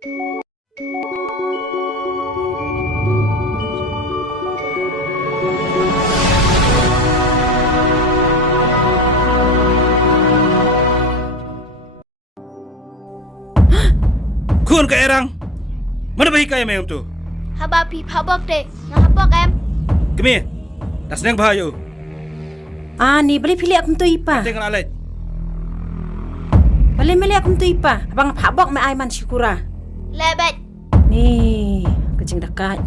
Khôn cái răng mana bahi kaya mayom tu Haba pi habok deh, nghabok em. kemi das nang bahayo Ni beli pilih aku tu ipa. tengah alai Beli milih aku tu ipa. Abang habok me Aiman Syukura. Lebet. Ni kecing dekat.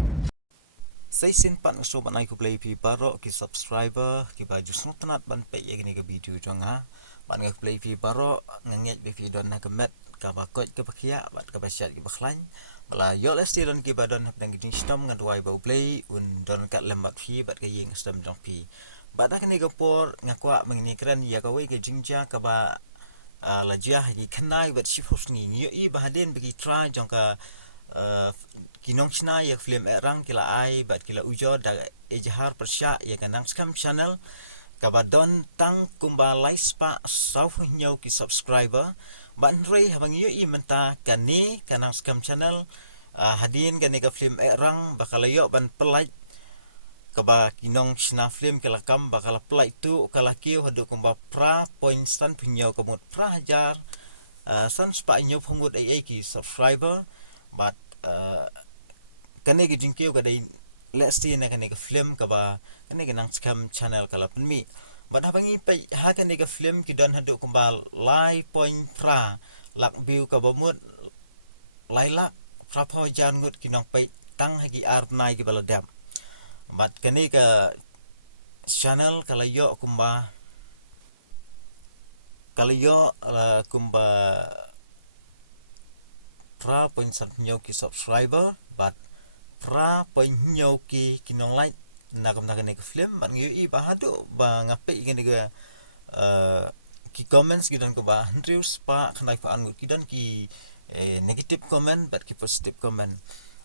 Saya simpan so banai ku play pi baro ki subscriber ki baju snutnat ban pe ye ni ke video jonga ban ke play pi baro nganget be video na kemet ka ba kot ke bakia bat ka ba syat ki bakhlain bala yo le sti don ki badon hap dang jing stom ngan duai bau play un don kat lembat fi bat ke ying stom dong pi bat dak ni gopor ngakwa mengni kran ya ka we ke jingja ka ba lajah ki khnai bat ship hosni ni i bahaden bagi try jongka kinong china yak film erang kila ai bat kila ujo da ejhar persya ya kanang scam channel kabadon tang kumba laispa sau nyau ki subscriber ban rei habang yo i menta kani kanang scam channel hadin kani ka film erang bakala yo ban pelai kaba kinong china film kala kam bakala pelai tu kala kiu hadu kumba pra point stan punyau kamut pra hajar san spa nyau phungut ai ki subscriber bat kane ki jingkeu kadai let's see na kane ka film ka ba kane ka nang scam channel kala penmi bad habangi pai ha kane ka film ki don hadu kumbal lai point pra lak view ka ba mut lai lak pra pho jan ngut ki nong pai tang hagi ar nai ki baladam bad kane ka channel kala yo kumba pra point san nyau ki subscriber but pra point nyau ki kinong like nakam nakane ke film ban ngiu i bahadu ba ngape ngene ke ki comments gidan ko ba Andrews pa khnai fa angut kidan ki negative comment but ki positive comment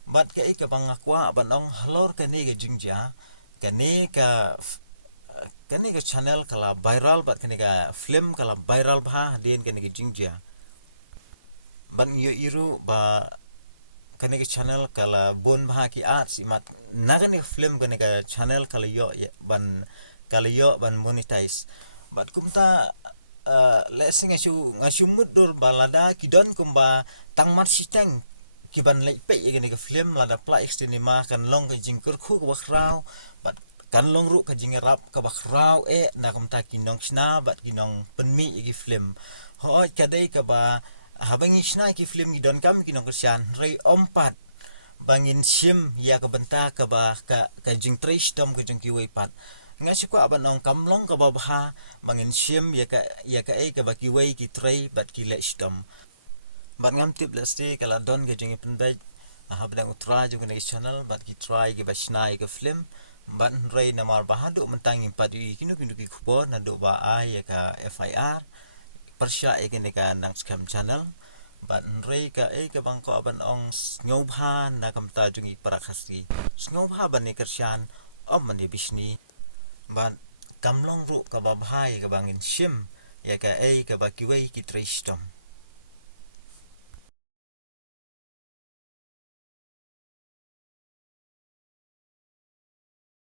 but ke ka bang akwa banong halor kane ke jingja kane ka channel kala viral but kane ka film kala viral bha den kane ke jingja ban ngiu iru ba kane ke channel kala bon bha ki arts imat nagane film kane ka channel kala yo ban monetize bat kumta lesing asu mudur balada kidon kumba tangmat siteng kiban lek pe kane ka film lada pla extinima kan long ka jingkur khu ka khrau bat kan long ru ka jingerap ka khrau na kumta kinong chna bat kinong penmi ki film ho kadai ka ba habang isna ki film gidon kam kinong kersian rei ompat bangin sim ya ka benta ka ba ka jing trace dom ka jing kiwei pat ngasi ko abanong kamlong ka ba bha bangin sim ya ka ka ba kiwei ki tray bat ki le stom ban ngam tip lasti kala don ka jing penbai habang utra jo ka channel bat ki try ki ba snai ka film ban rei namar bahadu mentangin padu kinu ki khubor na do ba ai ya ka FIR persya ekene ka nang scam channel ban rei ka ka bangko aban ong ngobha na kamta jungi parakasi ngobha ban ne kersyan om mani bisni ban kamlong ru ka babhai ka bangin sim ya ka ka bakiwei ki tristom